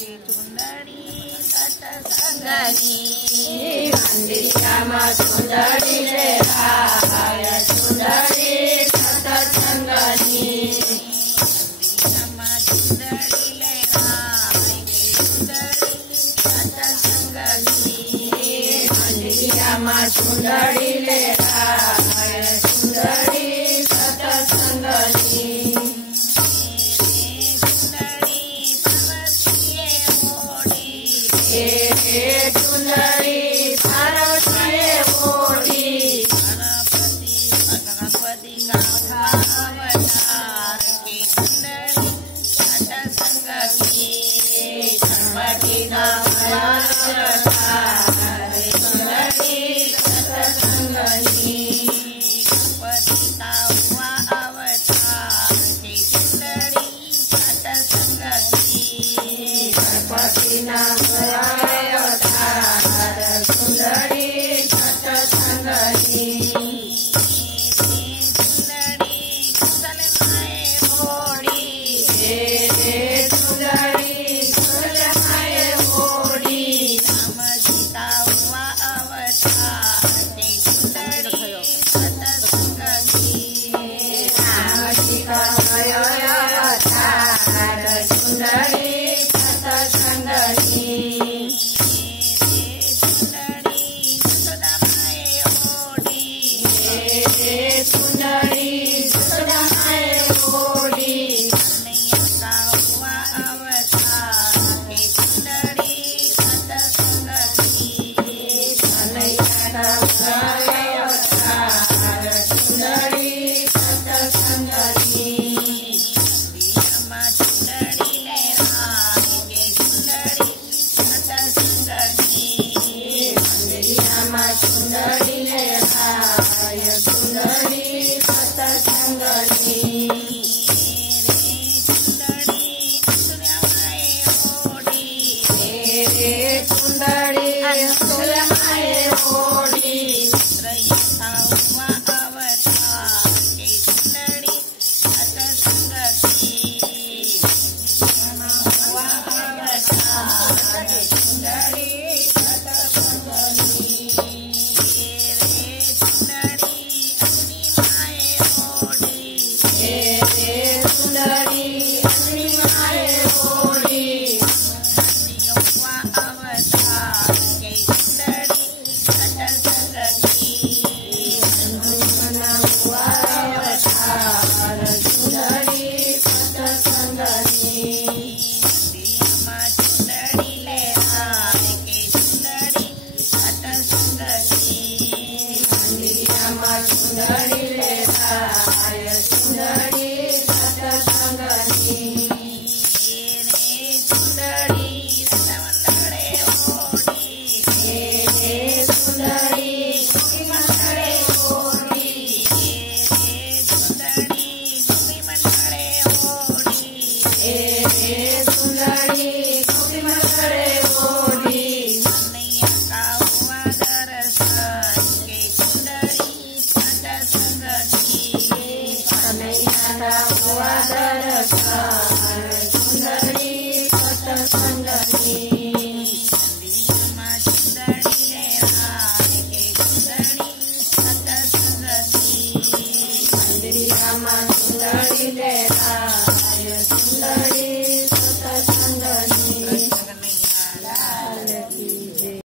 चुंदड़ी सतसंगनी मंदिरामा चुंदड़ी ले राय चुंदड़ी सतसंगनी मंदिरामा चुंदड़ी ले राय चुंदड़ी सतसंगनी मंदिरामा चुंदड़ी ले राय चुंदड़ी सतसंगनी चुंदड़ी पार्वतीये ओढ़ी गणपति का अवतार के चुंदड़ी सतसंगनी गणपति का अवतार चुंदड़ी सतसंगनी गणपति का अवतार के चुंदड़ी सतसंगनी गणपति ना चुंदड़ी सतसंगनी चुंदड़ी कुशलमय ओढ़ी चुंदड़ी कुशलमय ओढ़ी राम सीता हुआ अवतार के चुंदड़ी सतसंगनी राम सीता अवतार चुंदड़ी सतसंगनी चुंदड़ी सुदामाय ओढ़ी कन्हैया का हुआ अवतार के चुंदड़ी सतसंगनी कन्हैया का अवतार चुंदड़ी सतसंगनी मंदिरामा चुंदड़ी ले राय के चुंदड़ी सतसंगनी मंदिरामा चुंदड़ी ले राय चुंदड़ी सतसंगनी चुंदड़ी सुरमय ओढ़ी चुंदड़ी सुरमय ओढ़ी रैया हुआ अवतार के चुंदड़ी सतसंगनी हुआ अवतार के चुंदड़ी सतसंगनी चुंदड़ी अपनी माए ओढ़ी चुंदड़ी अपनी माए ओढ़ी हुआ अवतार के चुंदड़ी सतसंगनी बना हुआ अवतार चुंदड़ी सतसंगनी मंदिरामा चुंदड़ी ले राय के चुंदड़ी सतसंगनी मंदिरामा चुंदड़ी ले राय चुंदड़ी सतसंगनी चुंदड़ी रतवंदड़े ओढ़ी चुंदड़ी मंदड़े ओढ़ी चुंदड़ी मंदड़े ओढ़ी चुंदड़ी